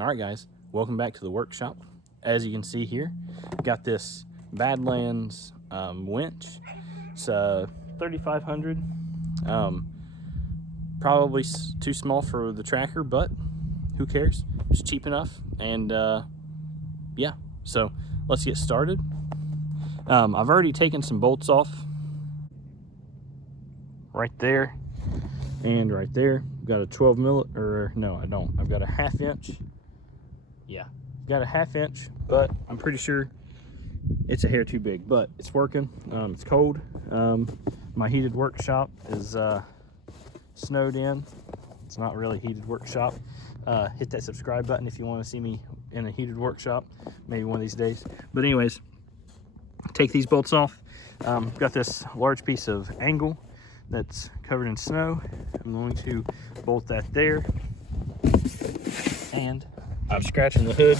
All right, guys, welcome back to the workshop. As you can see here, got this Badlands winch. It's 3500. Probably too small for the tracker, but who cares? It's cheap enough, and yeah. So let's get started. I've already taken some bolts off. Right there, and right there. I've got a 12 mil, or no, I don't. I've got a 1/2 inch. Yeah, got a 1/2 inch, but I'm pretty sure it's a hair too big, but it's working. It's cold. My heated workshop is snowed in. It's not really a heated workshop. Hit that subscribe button if you want to see me in a heated workshop, maybe one of these days. But anyways, take these bolts off. Got this large piece of angle that's covered in snow. I'm going to bolt that there, and I'm scratching the hood,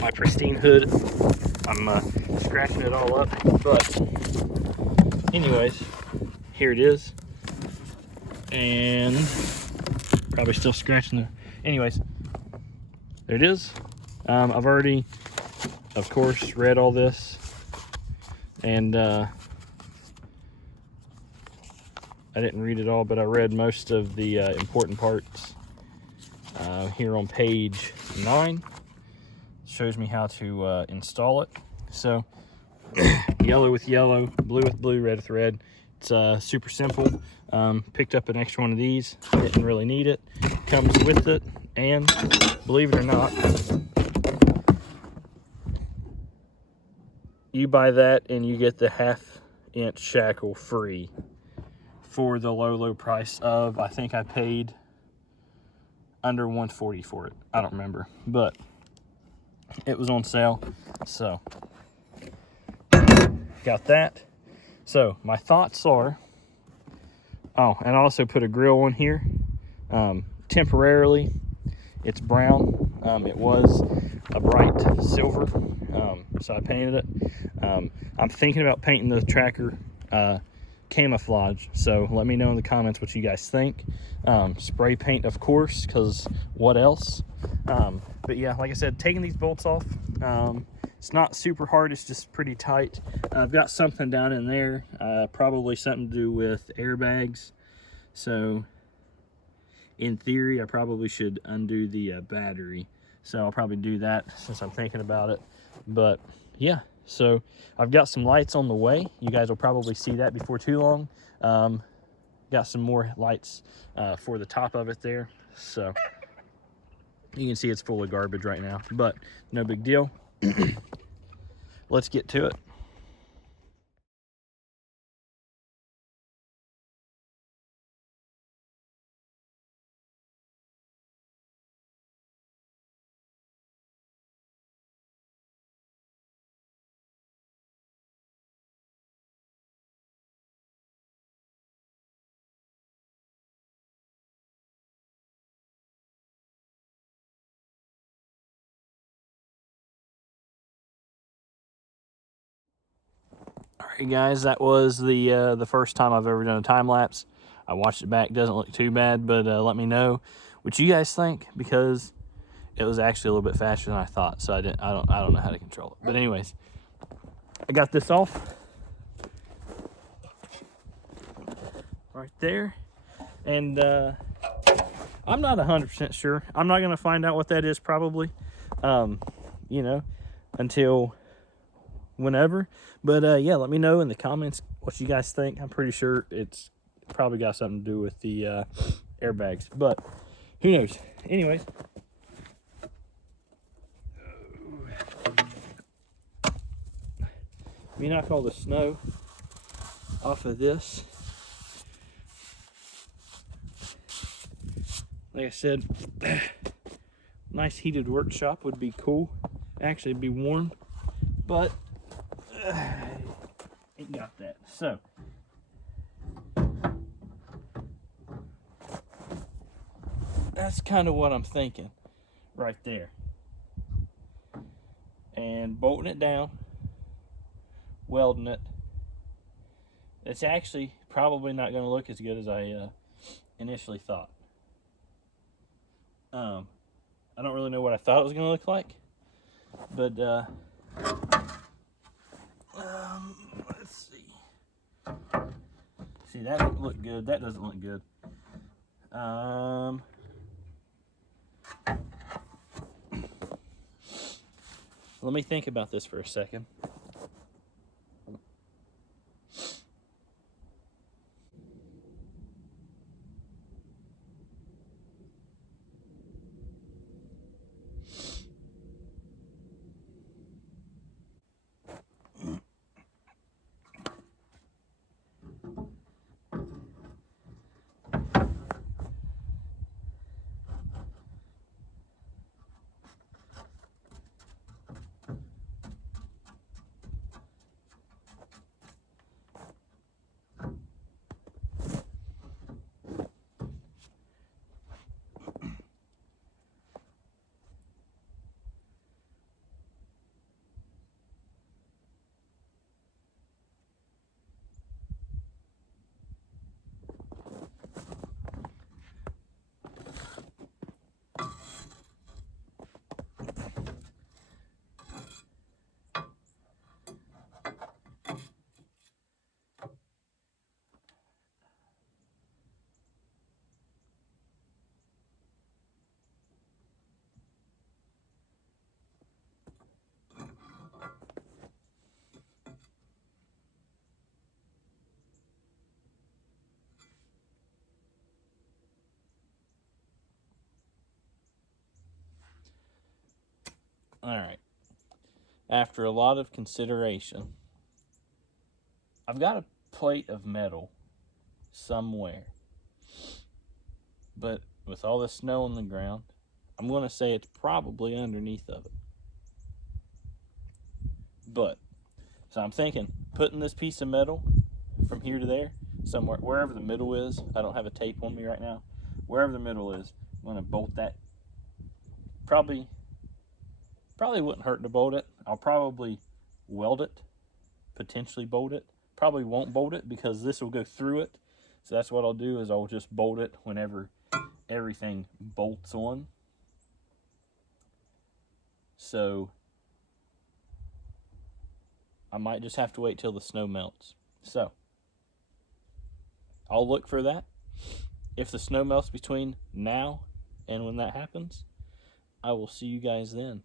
my pristine hood. I'm scratching it all up, but anyways, here it is, and probably still scratching the, anyways, there it is. I've already, of course, read all this, and I didn't read it all, but I read most of the important parts here on page 9. Shows me how to install it. So yellow with yellow, blue with blue, red with red. It's super simple. Picked up an extra one of these. Didn't really need it. Comes with it, and believe it or not, you buy that and you get the 1/2 inch shackle free for the low price of, I think I paid under $140 for it. I don't remember, but it was on sale, so got that. So my thoughts are, oh, and I also put a grill on here temporarily. It's brown. It was a bright silver, so I painted it. I'm thinking about painting the tracker camouflage, so let me know in the comments what you guys think. Spray paint, of course, because what else? But yeah, like I said, taking these bolts off, it's not super hard, it's just pretty tight. I've got something down in there, probably something to do with airbags, so in theory I probably should undo the battery, so I'll probably do that since I'm thinking about it. But yeah, so I've got some lights on the way. You guys will probably see that before too long. Got some more lights for the top of it there, so you can see it's full of garbage right now, but no big deal. Let's get to it. All right, guys, that was the first time I've ever done a time lapse. I watched it back. Doesn't look too bad, but let me know what you guys think, because it was actually a little bit faster than I thought. So I don't know how to control it. But anyways, I got this off right there, and I'm not 100% sure. I'm not gonna find out what that is probably, you know, until whenever. But yeah, let me know in the comments what you guys think. I'm pretty sure it's probably got something to do with the airbags, but who knows. Anyways, let me knock all the snow off of this. Like I said, nice heated workshop would be cool. Actually, it'd be warm, but ain't got that. So that's kind of what I'm thinking right there. And bolting it down, welding it. It's actually probably not going to look as good as I initially thought. I don't really know what I thought it was going to look like. But, let's see. See, that doesn't look good. That doesn't look good. Let me think about this for a second. All right. After a lot of consideration, I've got a plate of metal somewhere. But with all the snow on the ground, I'm going to say it's probably underneath of it. But, so I'm thinking, putting this piece of metal from here to there, somewhere, wherever the middle is. I don't have a tape on me right now. Wherever the middle is, I'm going to bolt that. Probably wouldn't hurt to bolt it. I'll probably weld it, potentially bolt it. Probably won't bolt it because this will go through it. So that's what I'll do, is I'll just bolt it whenever everything bolts on. So I might just have to wait till the snow melts. So I'll look for that. If the snow melts between now and when that happens, I will see you guys then.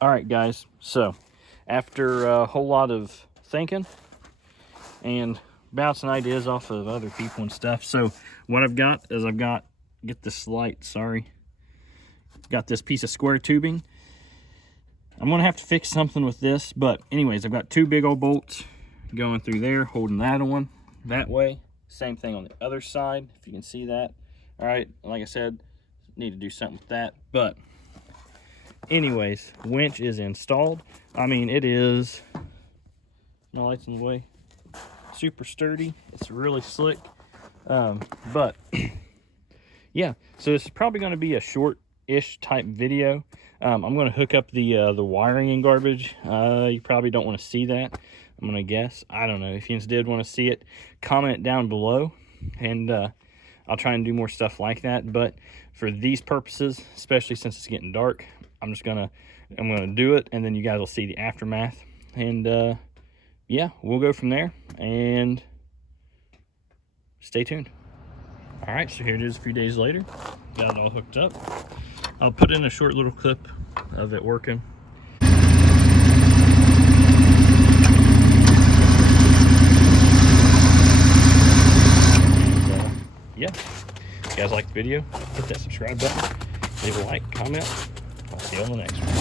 All right, guys. So after a whole lot of thinking and bouncing ideas off of other people and stuff, so what I've got is get this light, sorry. Got this piece of square tubing. I'm gonna have to fix something with this, but anyways, I've got two big old bolts going through there, holding that on that way. Same thing on the other side, if you can see that. All right, like I said, need to do something with that, but anyways, winch is installed. I mean, it is, no lights in the way, super sturdy. It's really slick. But yeah, so this is probably going to be a short-ish type video. I'm going to hook up the wiring and garbage. You probably don't want to see that, I'm going to guess. I don't know. If you did want to see it, comment down below, and I'll try and do more stuff like that. But for these purposes, especially since it's getting dark, I'm gonna do it, and then you guys will see the aftermath. And yeah, we'll go from there, and stay tuned. All right, so here it is a few days later. Got it all hooked up. I'll put in a short little clip of it working. And, yeah, if you guys like the video, hit that subscribe button, leave a like, comment. I'll see you on the next one.